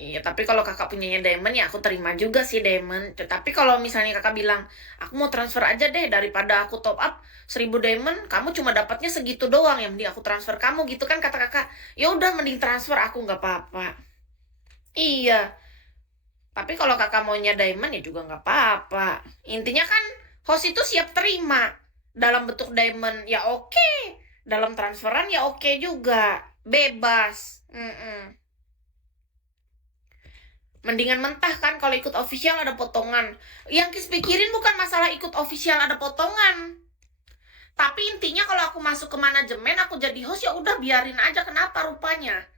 Iya, tapi kalau kakak punyanya Diamond ya aku terima juga sih Diamond. Tapi kalau misalnya kakak bilang, aku mau transfer aja deh daripada aku top up 1.000 Diamond, kamu cuma dapatnya segitu doang, yang mending aku transfer kamu gitu kan kata kakak. Ya udah mending transfer aku nggak apa-apa. Iya, tapi kalau kakak maunya Diamond ya juga nggak apa-apa. Intinya kan host itu siap terima dalam bentuk Diamond ya oke, dalam transferan ya oke juga, bebas. Mm-mm. Mendingan mentah kan kalau ikut official ada potongan. Yang Kis pikirin bukan masalah ikut official ada potongan. Tapi intinya kalau aku masuk ke manajemen, aku jadi host ya udah biarin aja kenapa rupanya.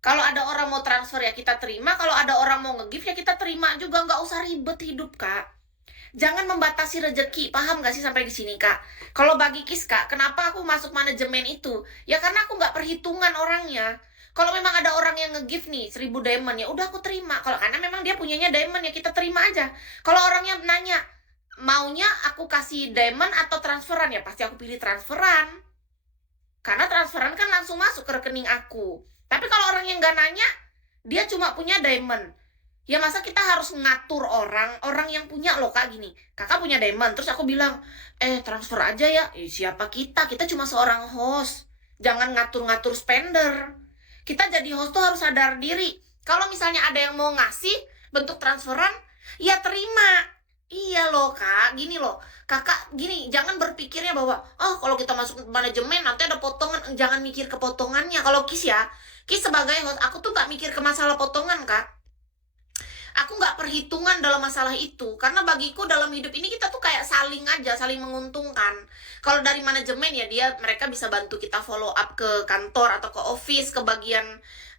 Kalau ada orang mau transfer ya kita terima, kalau ada orang mau nge-give ya kita terima juga, nggak usah ribet hidup, Kak. Jangan membatasi rezeki, paham gak sih sampai di sini, Kak? Kalau bagi Kis, Kak, kenapa aku masuk manajemen itu? Ya karena aku nggak perhitungan orangnya. Kalau memang ada orang yang nge-give nih 1.000 Diamond, ya udah aku terima. Kalau karena memang dia punyanya Diamond ya kita terima aja. Kalau orangnya nanya, maunya aku kasih Diamond atau transferan, ya pasti aku pilih transferan. Karena transferan kan langsung masuk ke rekening aku. Tapi kalau orang yang nggak nanya, dia cuma punya Diamond. Ya masa kita harus ngatur orang yang punya loh, Kak, gini. Kakak punya Diamond, terus aku bilang, transfer aja ya. Siapa kita? Kita cuma seorang host. Jangan ngatur-ngatur spender. Kita jadi host tuh harus sadar diri. Kalau misalnya ada yang mau ngasih bentuk transferan, ya terima. Iya loh, Kak, gini loh. Kakak gini, jangan berpikirnya bahwa oh kalau kita masuk manajemen nanti ada potongan. Jangan mikir ke potongannya. Kalau Kis ya, Kis sebagai host, aku tuh gak mikir ke masalah potongan, Kak. Aku nggak perhitungan dalam masalah itu, karena bagiku dalam hidup ini kita tuh kayak saling aja, saling menguntungkan. Kalau dari manajemen ya mereka bisa bantu kita follow up ke kantor atau ke office, ke bagian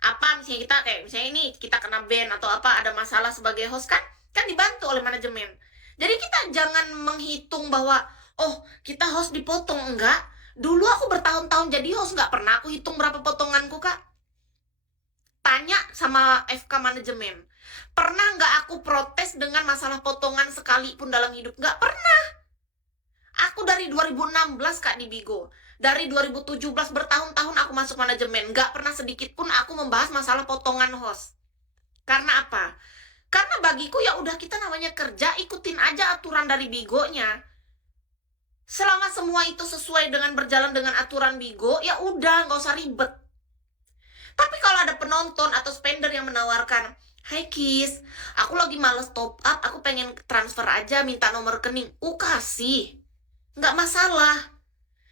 apa, misalnya kita kayak misalnya ini kita kena ban atau apa, ada masalah sebagai host kan kan dibantu oleh manajemen. Jadi kita jangan menghitung bahwa oh kita host dipotong, enggak. Dulu aku bertahun-tahun jadi host nggak pernah aku hitung berapa potonganku, Kak. Tanya sama FK manajemen. Pernah nggak aku protes dengan masalah potongan sekalipun dalam hidup? Nggak pernah. Aku dari 2016, Kak, di Bigo. Dari 2017 bertahun-tahun aku masuk manajemen. Nggak pernah sedikit pun aku membahas masalah potongan host. Karena apa? Karena bagiku ya udah kita namanya kerja, ikutin aja aturan dari Bigonya. Selama semua itu sesuai dengan berjalan dengan aturan Bigo, ya udah nggak usah ribet. Tapi kalau ada penonton atau spender yang menawarkan, hai Kis, aku lagi males top up, aku pengen transfer aja, minta nomor rekening. Kasih. Nggak masalah.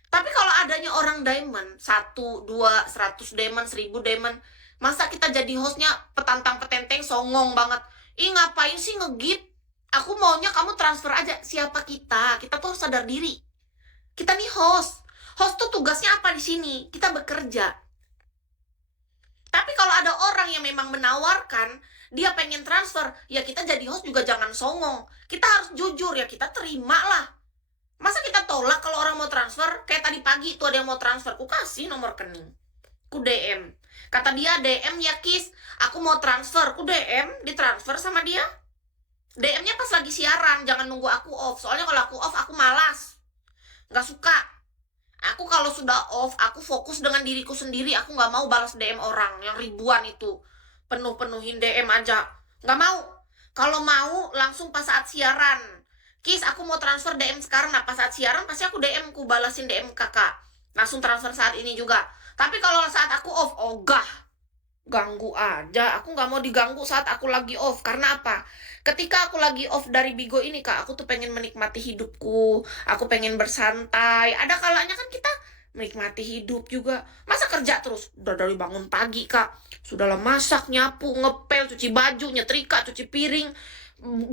Tapi kalau adanya orang Diamond, 1, 2, 100 Diamond, 1.000 Diamond, masa kita jadi hostnya petantang petenteng, songong banget. Ih ngapain sih nge-give? Aku maunya kamu transfer aja. Siapa kita? Kita tuh harus sadar diri. Kita nih host. Host tuh tugasnya apa di sini? Kita bekerja. Tapi kalau ada orang yang memang menawarkan, dia pengen transfer, ya kita jadi host juga jangan songong. Kita harus jujur, ya kita terima lah. Masa kita tolak kalau orang mau transfer? Kayak tadi pagi itu ada yang mau transfer, ku kasih nomor rekening. Ku DM. Kata dia, DM ya Kis, aku mau transfer. Ku DM, ditransfer sama dia. DM-nya pas lagi siaran, jangan nunggu aku off. Soalnya kalau aku off, aku malas. Nggak suka. Aku kalau sudah off, aku fokus dengan diriku sendiri. Aku nggak mau balas DM orang yang ribuan itu. Penuh-penuhin DM aja. Nggak mau. Kalau mau, langsung pas saat siaran. Kis, aku mau transfer DM sekarang. Nah, pas saat siaran, pasti aku DM, ku balasin DM kakak. Langsung transfer saat ini juga. Tapi kalau saat aku off, ogah. Ganggu aja. Aku nggak mau diganggu saat aku lagi off. Karena apa? Ketika aku lagi off dari Bigo ini, Kak, aku tuh pengen menikmati hidupku. Aku pengen bersantai. Ada kalanya kan kita menikmati hidup juga. Masa kerja terus? Udah dari bangun pagi, Kak. Sudahlah masak, nyapu, ngepel, cuci baju, nyetrika, cuci piring,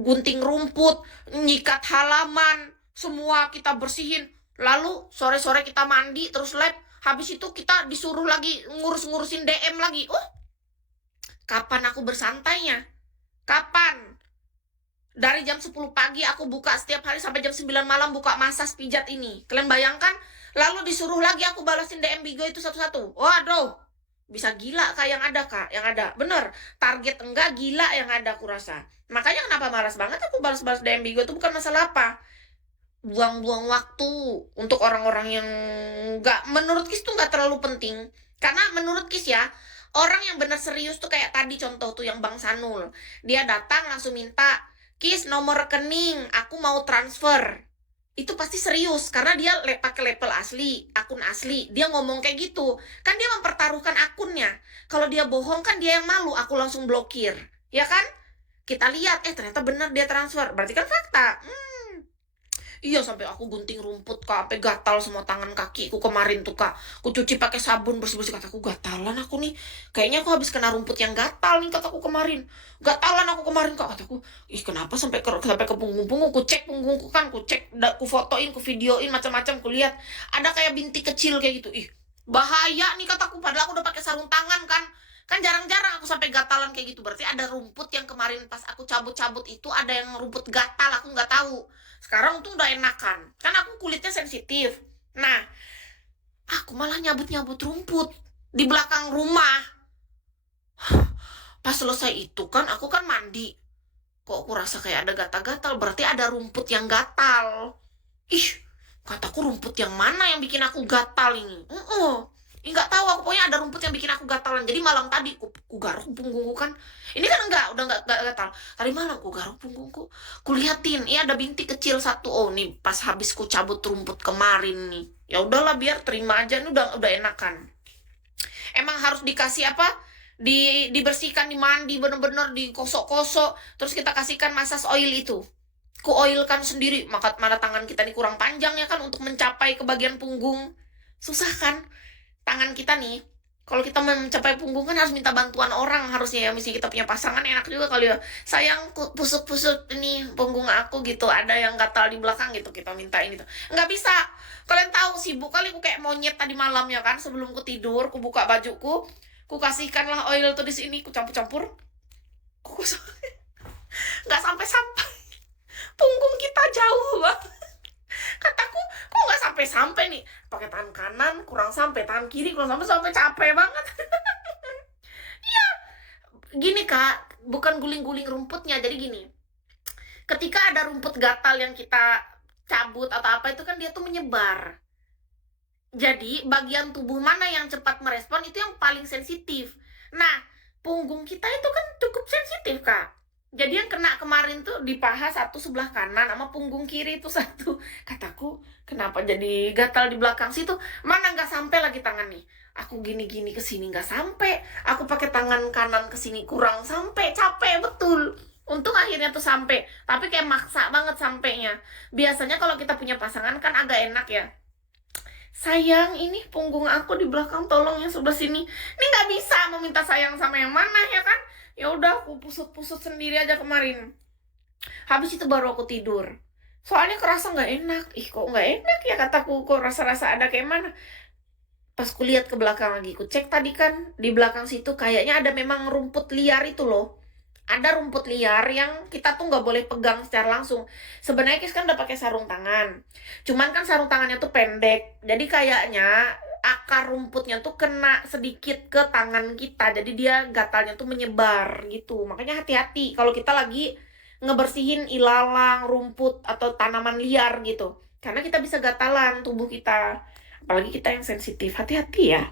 gunting rumput, nyikat halaman. Semua kita bersihin. Lalu sore-sore kita mandi, terus lab. Habis itu kita disuruh lagi ngurus-ngurusin DM lagi. Kapan aku bersantainya? Kapan? Dari jam 10 pagi aku buka setiap hari sampai jam 9 malam buka massage pijat ini. Kalian bayangkan? Lalu disuruh lagi aku balasin DM Bigo itu satu-satu. Waduh, bisa gila Kak yang ada, Kak. Yang ada. Bener, target enggak gila yang ada aku rasa. Makanya kenapa malas banget aku balas-balas DM Bigo itu bukan masalah apa. Buang-buang waktu untuk orang-orang yang enggak, menurut Kis tuh enggak terlalu penting. Karena menurut Kis ya, Orang yang bener serius tuh kayak tadi contoh tuh yang Bang Sanul. Dia datang langsung minta, "Kis, nomor rekening, aku mau transfer." Itu pasti serius karena dia pakai label asli, akun asli. Dia ngomong kayak gitu. Kan dia mempertaruhkan akunnya. Kalau dia bohong kan dia yang malu, aku langsung blokir. Ya kan? Kita lihat, ternyata benar dia transfer. Berarti kan fakta. Iya, sampai aku gunting rumput kak, sampai gatal semua tangan kakiku kemarin tuh kak. Aku cuci pakai sabun bersih-bersih, kataku gatalan aku nih. Kayaknya aku habis kena rumput yang gatal nih kataku kemarin. Gatalan aku kemarin kak, kataku. Ih, kenapa sampai ke punggung-punggung? Ku cek punggungku kan, ku cek, ku fotoin, ku videoin macam-macam, ku lihat ada kayak bintik kecil kayak gitu. Ih, bahaya nih kataku, padahal aku udah pakai sarung tangan kan. Kan jarang-jarang aku sampai gatalan kayak gitu. Berarti ada rumput yang kemarin pas aku cabut-cabut itu ada yang rumput gatal, aku nggak tahu. Sekarang tuh udah enakan. Kan aku kulitnya sensitif. Nah, aku malah nyabut-nyabut rumput di belakang rumah. Pas selesai itu kan aku kan mandi. Kok aku rasa kayak ada gatal-gatal, berarti ada rumput yang gatal. Ih, kataku rumput yang mana yang bikin aku gatal ini? Nggak tahu aku, pokoknya ada rumput yang bikin aku gatalan. Jadi malam tadi ku garuk punggungku kan. Ini kan udah enggak gatal. Tadi malam ku garuk punggungku. Ku liatin, ada bintik kecil satu. Oh, nih pas habis ku cabut rumput kemarin nih. Ya udahlah, biar terima aja, ini udah enakan. Emang harus dikasih apa? Dibersihkan, dimandi bener-bener, dikosok-kosok, terus kita kasihkan massage oil itu. Ku oilkan sendiri, maka mana tangan kita nih kurang panjang ya kan untuk mencapai ke bagian punggung. Susah kan? Tangan kita nih, kalau kita mencapai punggung kan harus minta bantuan orang harusnya ya. Misalnya kita punya pasangan, enak juga kali ya, "Sayang, pusuk-pusuk ini punggung aku," gitu, ada yang gatal di belakang gitu, kita mintain gitu. Nggak bisa. Kalian tahu, sibuk kali aku kayak monyet tadi malam ya kan. Sebelum ku tidur, ku buka bajuku, ku kasihkanlah oil tuh di sini, ku campur-campur, ku nggak sampai-sampai. Punggung kita jauh banget. Kataku, kok nggak sampai-sampai nih, pakai tangan kanan kurang sampai, tangan kiri kurang sampai capek banget. Ya, gini kak, bukan guling-guling rumputnya. Jadi gini, ketika ada rumput gatal yang kita cabut atau apa, itu kan dia tuh menyebar. Jadi bagian tubuh mana yang cepat merespon itu yang paling sensitif. Nah, punggung kita itu kan cukup sensitif kak. Jadi yang kena kemarin tuh di paha satu sebelah kanan, sama punggung kiri itu satu. Kataku, kenapa jadi gatal di belakang situ? Mana nggak sampai lagi tangan nih. Aku gini-gini ke sini nggak sampai. Aku pakai tangan kanan ke sini kurang sampai, capek betul. Untung akhirnya tuh sampai, tapi kayak maksa banget sampainya. Biasanya kalau kita punya pasangan kan agak enak ya. "Sayang, ini punggung aku di belakang, tolong yang sebelah sini." Ini nggak bisa meminta sayang sama yang mana ya kan? Ya udah, aku pusut-pusut sendiri aja kemarin. Habis itu baru aku tidur. Soalnya kerasa nggak enak. Ih, kok nggak enak ya kataku, kok rasa-rasa ada kayak mana. Pas kulihat ke belakang lagi, ku cek tadi kan di belakang situ kayaknya ada memang rumput liar itu loh. Ada rumput liar yang kita tuh nggak boleh pegang secara langsung. Sebenarnya Kis kan udah pakai sarung tangan. Cuman kan sarung tangannya tuh pendek. Jadi kayaknya akar rumputnya tuh kena sedikit ke tangan kita. Jadi dia gatalnya tuh menyebar gitu. Makanya hati-hati kalau kita lagi ngebersihin ilalang, rumput, atau tanaman liar gitu. Karena kita bisa gatalan tubuh kita. Apalagi kita yang sensitif. Hati-hati ya.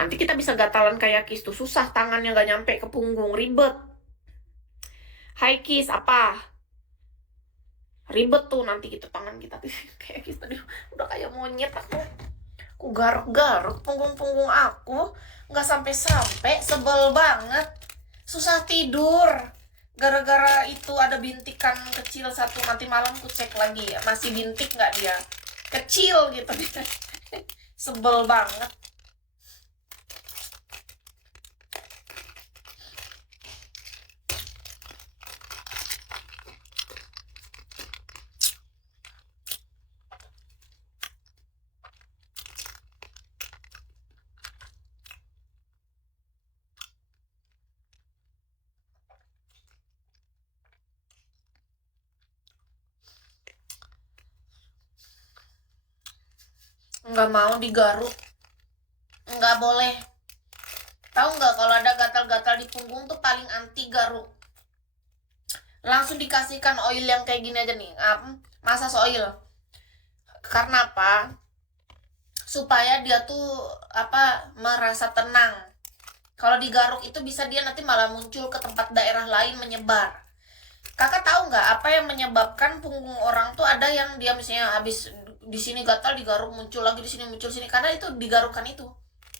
Nanti kita bisa gatalan kayak Kis tuh, susah, tangannya gak nyampe ke punggung, ribet. "Hai Kis, apa?" Ribet tuh nanti gitu tangan kita kayak Kis tadi, udah kayak monyet aku garuk-garuk punggung aku, nggak sampai-sampai, sebel banget, susah tidur. Gara-gara itu ada bintikan kecil satu, nanti malam ku cek lagi ya, masih bintik nggak dia, kecil gitu. Sebel banget. Nggak mau digaruk, nggak boleh. Tahu nggak, kalau ada gatal-gatal di punggung tuh paling anti garuk. Langsung dikasihkan oil yang kayak gini aja nih, massage oil. Karena apa? supaya dia tuh merasa tenang. Kalau digaruk itu bisa dia nanti malah muncul ke tempat daerah lain, menyebar. Kakak tahu nggak apa yang menyebabkan punggung orang tuh ada yang dia misalnya habis di sini gatal digaruk muncul lagi, di sini muncul sini, karena itu digarukkan itu.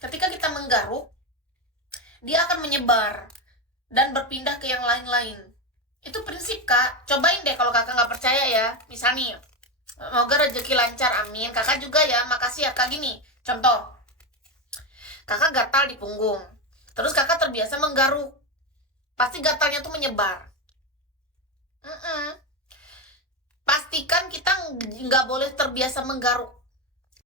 Ketika kita menggaruk, dia akan menyebar dan berpindah ke yang lain-lain. Itu prinsip, Kak. Cobain deh kalau kakak nggak percaya ya. Misal nih, semoga rezeki lancar, amin. Kakak juga ya, makasih ya Kak. Gini, contoh. Kakak gatal di punggung. Terus kakak terbiasa menggaruk. Pasti gatalnya tuh menyebar. Pastikan kita nggak boleh terbiasa menggaruk.